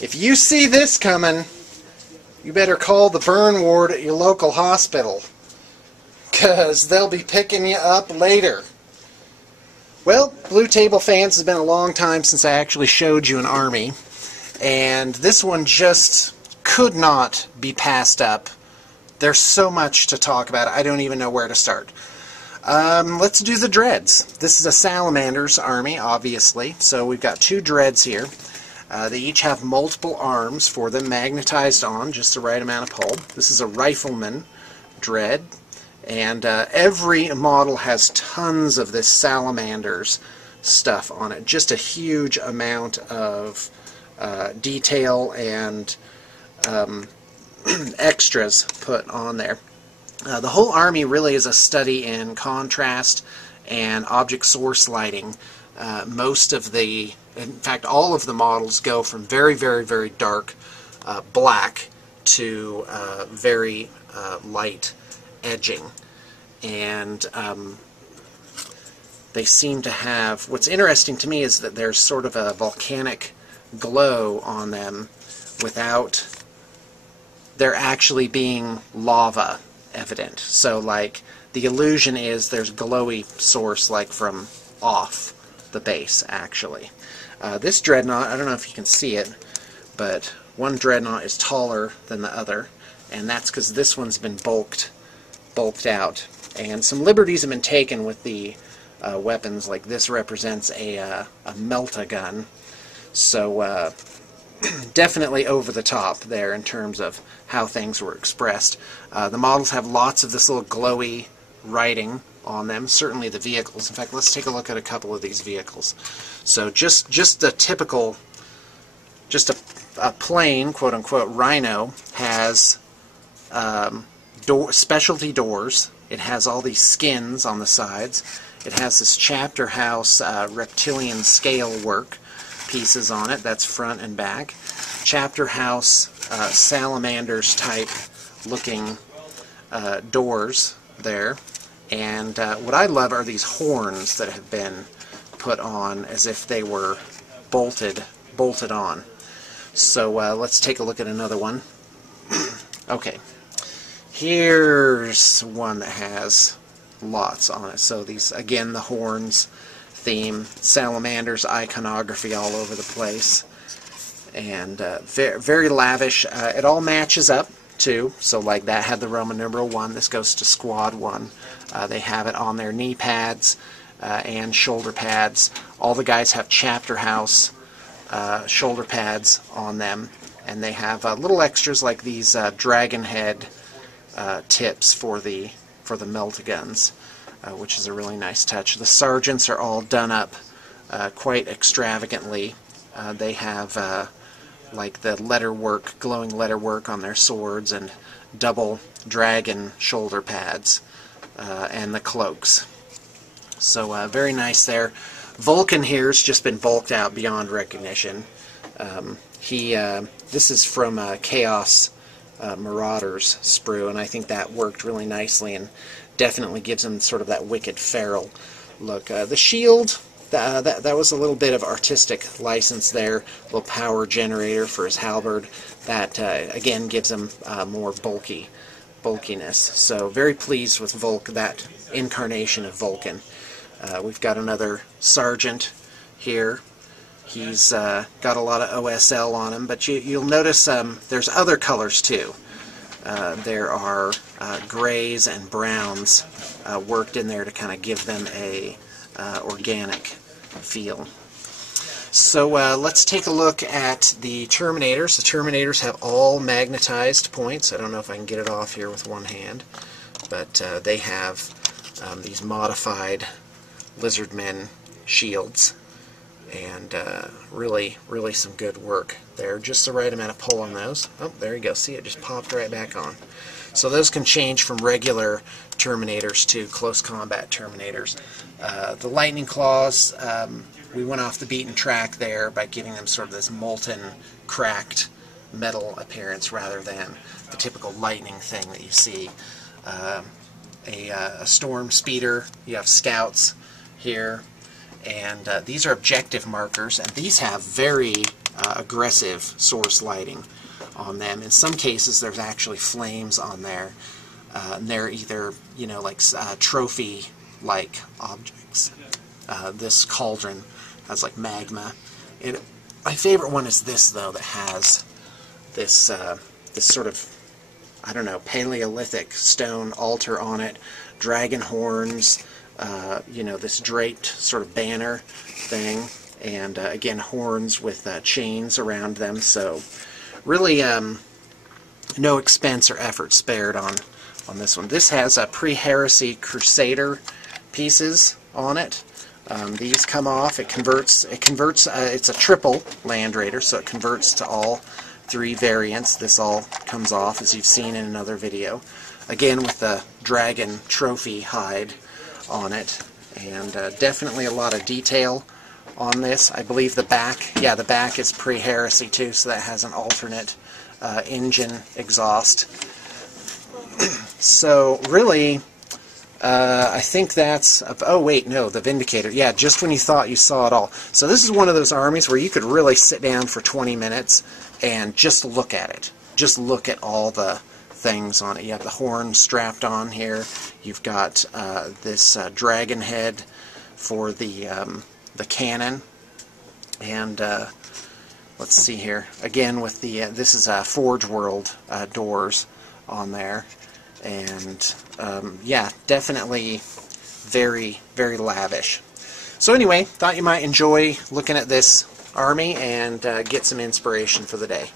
If you see this coming, you better call the burn ward at your local hospital, because they'll be picking you up later. Well, Blue Table fans, it's been a long time since I actually showed you an army, and this one just could not be passed up. There's so much to talk about, I don't even know where to start. Let's do the dreads. This is a Salamanders army, obviously, so we've got two dreads here. They each have multiple arms for them, magnetized on, just the right amount of pull. This is a Rifleman dread, and every model has tons of this Salamanders stuff on it. Just a huge amount of detail and extras put on there. The whole army really is a study in contrast and object source lighting. Most of the, in fact, all of the models go from very, very, very dark black to very light edging. And they seem to have, what's interesting to me is that there's sort of a volcanic glow on them without there actually being lava evident. So like the illusion is there's glowy source like from off the base actually. This dreadnought, I don't know if you can see it, but one dreadnought is taller than the other, and that's because this one's been bulked out. And some liberties have been taken with the weapons, like this represents a melt-a-gun. So definitely over the top there in terms of how things were expressed. The models have lots of this little glowy writing on them, certainly the vehicles. In fact, let's take a look at a couple of these vehicles. So just a typical, just a plain, quote-unquote, Rhino has specialty doors. It has all these skins on the sides. It has this chapter house reptilian scale work pieces on it. That's front and back. Chapter house salamanders type looking doors there. And what I love are these horns that have been put on as if they were bolted on. So let's take a look at another one. Okay, here's one that has lots on it. So these, again, the horns theme, salamanders iconography all over the place, and very, very lavish. It all matches up too. So like that had the Roman numeral 1. This goes to squad 1. They have it on their knee pads and shoulder pads. All the guys have chapter house shoulder pads on them, and they have little extras like these dragon head tips for the melt-a-guns, which is a really nice touch. The sergeants are all done up quite extravagantly. They have like the letterwork, glowing letterwork on their swords, and double dragon shoulder pads, and the cloaks. So very nice there. Vulcan here's just been bulked out beyond recognition. This is from Chaos Marauders sprue, and I think that worked really nicely and definitely gives him sort of that wicked feral look. The shield, that was a little bit of artistic license there. A little power generator for his halberd. That again gives him more bulkiness. So very pleased with that incarnation of Vulcan. We've got another sergeant here. He's got a lot of OSL on him, but you'll notice there's other colors too. There are grays and browns worked in there to kind of give them a organic feel. So let's take a look at the Terminators. The Terminators have all magnetized points. I don't know if I can get it off here with one hand, but they have these modified Lizardmen shields, and really some good work there. Just the right amount of pull on those. Oh, there you go. See, it just popped right back on. So those can change from regular Terminators to close combat Terminators. The Lightning Claws, we went off the beaten track there by giving them sort of this molten, cracked metal appearance rather than the typical lightning thing that you see. A storm speeder, you have scouts here, and these are objective markers, and these have very aggressive source lighting on them. In some cases, there's actually flames on there, and they're either, you know, like trophy-like objects. This cauldron has like magma. My favorite one is this, though, that has this this sort of, I don't know, Paleolithic stone altar on it, dragon horns, you know, this draped sort of banner thing, and again, horns with chains around them. So really no expense or effort spared on this one. This has pre-heresy Crusader pieces on it. These come off. It converts. It's a triple Land Raider, so it converts to all 3 variants. This all comes off, as you've seen in another video. Again, with the dragon trophy hide on it, and definitely a lot of detail on this. I believe the back, yeah, the back is pre-heresy too, so that has an alternate engine exhaust. So really, I think that's... oh wait, no, the Vindicator. Yeah, just when you thought you saw it all. So this is one of those armies where you could really sit down for 20 minutes and just look at it. Just look at all the things on it. You have the horn strapped on here. You've got this dragon head for the cannon. And let's see here. Again, with the this is Forge World doors on there. And yeah, definitely very, very lavish. So anyway, thought you might enjoy looking at this army and get some inspiration for the day.